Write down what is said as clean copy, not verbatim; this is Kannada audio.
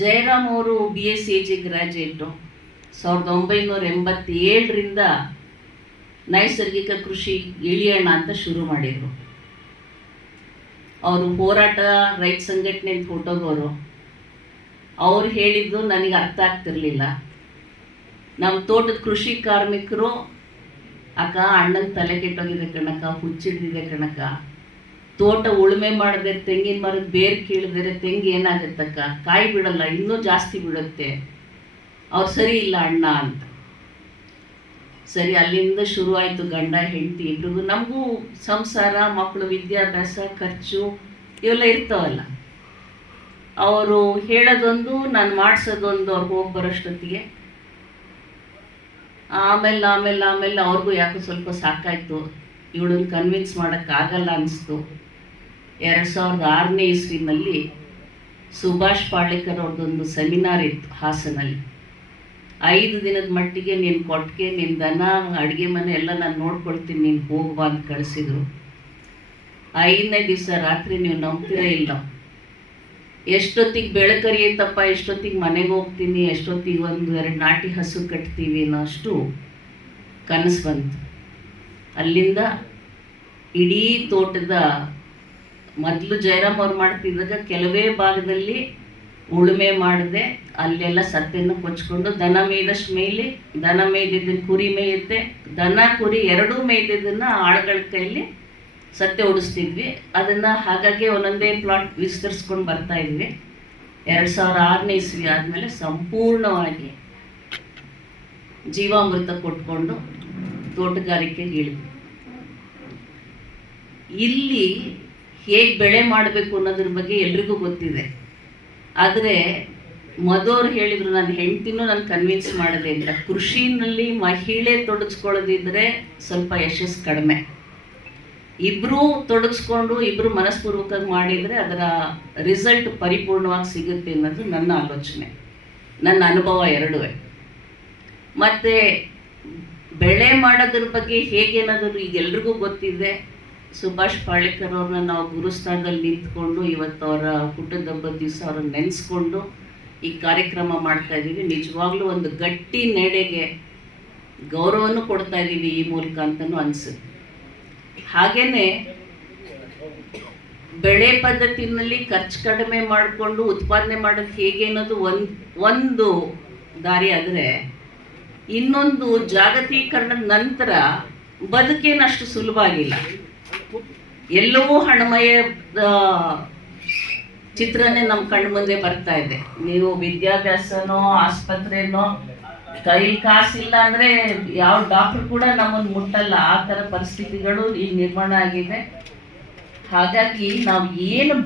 ಜಯರಾಮ್ ಅವರು BSc ಗ್ರಾಜ್ಯುಯೇಟು. 1987ರಿಂದ ನೈಸರ್ಗಿಕ ಕೃಷಿ ಇಳಿಯೋಣ ಅಂತ ಶುರು ಮಾಡಿದರು. ಅವರು ಹೋರಾಟ ರೈತ ಸಂಘಟನೆಯಿಂದ ಹೊರಟೋಗೋರು. ಅವ್ರು ಹೇಳಿದ್ದು ನನಗೆ ಅರ್ಥ ಆಗ್ತಿರ್ಲಿಲ್ಲ. ನಮ್ಮ ತೋಟದ ಕೃಷಿ ಕಾರ್ಮಿಕರು, ಅಕ್ಕ ಅಣ್ಣನ ತಲೆ ಕೆಟ್ಟೋಗಿದೆ ಕಣಕ್ಕ, ಹುಚ್ಚಿಡ್ದಿದೆ ಕಣಕ್ಕ, ತೋಟ ಉಳುಮೆ ಮಾಡದೆ ತೆಂಗಿನ ಮರದ ಬೇರು ಕೀಳಿದ್ರೆ ತೆಂಗು ಏನಾಗುತ್ತಕ್ಕ, ಕಾಯಿ ಬಿಡಲ್ಲ, ಇನ್ನೂ ಜಾಸ್ತಿ ಬಿಡುತ್ತೆ, ಅವ್ರು ಸರಿ ಇಲ್ಲ ಅಣ್ಣ ಅಂತ. ಸರಿ, ಅಲ್ಲಿಂದ ಶುರುವಾಯಿತು ಗಂಡ ಹೆಂಡತಿ ಇಬ್ರಿಗೂ. ನಮಗೂ ಸಂಸಾರ, ಮಕ್ಕಳು, ವಿದ್ಯಾಭ್ಯಾಸ, ಖರ್ಚು ಇವೆಲ್ಲ ಇರ್ತಾವಲ್ಲ. ಅವರು ಹೇಳೋದೊಂದು, ನಾನು ಮಾಡಿಸೋದೊಂದು, ಅವ್ರಿಗೆ ಹೋಗಿ ಬರೋಷ್ಟೊತ್ತಿಗೆ. ಆಮೇಲೆ ಅವ್ರಿಗೂ ಯಾಕೋ ಸ್ವಲ್ಪ ಸಾಕಾಯಿತು, ಇವಳನ್ನ ಕನ್ವಿನ್ಸ್ ಮಾಡೋಕ್ಕಾಗಲ್ಲ ಅನಿಸ್ತು. 2006ನೇ ಇಸ್ವಿನಲ್ಲಿ ಸುಭಾಷ್ ಪಾಳೇಕರ್ ಅವ್ರದ್ದೊಂದು ಸೆಮಿನಾರ್ ಇತ್ತು ಹಾಸನಲ್ಲಿ. 5 ದಿನದ ಮಟ್ಟಿಗೆ ನೀನು ಕೊಟ್ಟಿಗೆ, ನಿನ್ನ ದನ, ಅಡುಗೆ ಮನೆ ಎಲ್ಲ ನಾನು ನೋಡ್ಕೊಳ್ತೀನಿ, ನೀನು ಹೋಗ್ಬಾ ಅಂತ ಕಳಿಸಿದ್ರು. 5ನೇ ದಿವಸ ರಾತ್ರಿ ನೀವು ನಂಬ್ತೀರ ಇಲ್ಲ, ಎಷ್ಟೊತ್ತಿಗೆ ಬೆಳಕರಿಯತ್ತಪ್ಪ, ಎಷ್ಟೊತ್ತಿಗೆ ಮನೆಗೆ ಹೋಗ್ತೀನಿ, ಎಷ್ಟೊತ್ತಿಗೆ 1-2 ನಾಟಿ ಹಸು ಕಟ್ತೀವಿ ಅನ್ನೋ ಅಷ್ಟು ಕನಸು ಬಂತು. ಅಲ್ಲಿಂದ ಇಡೀ ತೋಟದ, ಮೊದಲು ಜಯರಾಮ್ ಅವ್ರು ಮಾಡ್ತಿದ್ದಾಗ ಕೆಲವೇ ಭಾಗದಲ್ಲಿ ಉಳುಮೆ ಮಾಡದೆ ಅಲ್ಲೆಲ್ಲ ಸತ್ತೆಯನ್ನು ಕೊಚ್ಕೊಂಡು, ದನ ಮೇಯ್ದಷ್ಟು ಮೇಯ್ಲಿ, ದನ ಮೇಯ್ದಿದ್ದನ್ನು ಕುರಿ ಮೇಯುತ್ತೆ, ದನ ಕುರಿ ಎರಡೂ ಮೇಯ್ದಿದ್ದನ್ನು ಆಳುಗಳ ಕೈಯಲ್ಲಿ ಸತ್ತೆ ಓಡಿಸ್ತಿದ್ವಿ. ಅದನ್ನು ಹಾಗಾಗಿ ಒಂದೊಂದೇ ಪ್ಲಾಟ್ ವಿಸ್ತರಿಸ್ಕೊಂಡು ಬರ್ತಾಯಿದ್ವಿ. 2006ನೇ ಇಸ್ವಿ ಆದಮೇಲೆ ಸಂಪೂರ್ಣವಾಗಿ ಜೀವಾಮೃತ ಕೊಟ್ಕೊಂಡು ತೋಟಗಾರಿಕೆಗೆ ಇಳಿದ್ವಿ. ಇಲ್ಲಿ ಹೇಗೆ ಬೆಳೆ ಮಾಡಬೇಕು ಅನ್ನೋದ್ರ ಬಗ್ಗೆ ಎಲ್ರಿಗೂ ಗೊತ್ತಿದೆ. ಆದರೆ ಮಧುವ್ರು ಹೇಳಿದರು, ನನ್ನ ಹೆಂಡ್ತಿನೂ ನಾನು ಕನ್ವಿನ್ಸ್ ಮಾಡಿದೆ ಅಂತ. ಕೃಷಿನಲ್ಲಿ ಮಹಿಳೆ ತೊಡಗಿಸ್ಕೊಳ್ಳೋದಿದ್ರೆ ಸ್ವಲ್ಪ ಯಶಸ್ಸು ಕಡಿಮೆ. ಇಬ್ಬರೂ ತೊಡಗಿಸ್ಕೊಂಡು ಇಬ್ಬರು ಮನಸ್ಪೂರ್ವಕವಾಗಿ ಮಾಡಿದರೆ ಅದರ ರಿಸಲ್ಟ್ ಪರಿಪೂರ್ಣವಾಗಿ ಸಿಗುತ್ತೆ ಅನ್ನೋದು ನನ್ನ ಆಲೋಚನೆ, ನನ್ನ ಅನುಭವ ಎರಡೂ. ಮತ್ತು ಬೆಳೆ ಮಾಡೋದ್ರ ಬಗ್ಗೆ ಹೇಗೇನಾದರೂ ಈಗ ಎಲ್ರಿಗೂ ಗೊತ್ತಿದೆ. ಸುಭಾಷ್ ಪಾಳೇಕರ್ ಅವ್ರನ್ನ ನಾವು ಗುರುಸ್ಥಾನದಲ್ಲಿ ನಿಂತ್ಕೊಂಡು ಇವತ್ತು ಅವರ ಹುಟ್ಟುಹಬ್ಬದ ದಿವಸ ಅವ್ರನ್ನ ನೆನೆಸ್ಕೊಂಡು ಈ ಕಾರ್ಯಕ್ರಮ ಮಾಡ್ತಾಯಿದ್ದೀವಿ. ನಿಜವಾಗ್ಲೂ ಒಂದು ಗಟ್ಟಿ ನಡೆಗೆ ಗೌರವನೂ ಕೊಡ್ತಾ ಇದ್ದೀವಿ ಈ ಮೂಲಕ ಅಂತಲೂ ಅನಿಸುತ್ತೆ. ಹಾಗೆಯೇ ಬೆಳೆ ಪದ್ಧತಿನಲ್ಲಿ ಖರ್ಚು ಕಡಿಮೆ ಮಾಡಿಕೊಂಡು ಉತ್ಪಾದನೆ ಮಾಡೋದು ಹೇಗೆ ಅನ್ನೋದು ಒಂದು ದಾರಿ. ಆದರೆ ಇನ್ನೊಂದು, ಜಾಗತೀಕರಣದ ನಂತರ ಬದುಕೇನಷ್ಟು ಸುಲಭ ಆಗಿಲ್ಲ. ಎಲ್ಲವೂ ಹಣಮಯ ಚಿತ್ರನೇ ನಮ್ಮ ಕಣ್ಣು ಮುಂದೆ ಬರ್ತಾ ಇದೆ. ನೀವು ವಿದ್ಯಾಭ್ಯಾಸನೋ, ಆಸ್ಪತ್ರೆನೋ, ಕೈಲಿ ಕಾಸಿಲ್ಲ ಅಂದರೆ ಯಾವ ಡಾಕ್ಟ್ರು ಕೂಡ ನಮ್ಮನ್ನು ಮುಟ್ಟಲ್ಲ, ಆ ಥರ ಪರಿಸ್ಥಿತಿಗಳು ಈಗ ನಿರ್ಮಾಣ ಆಗಿದೆ. ಹಾಗಾಗಿ ನಾವು ಏನು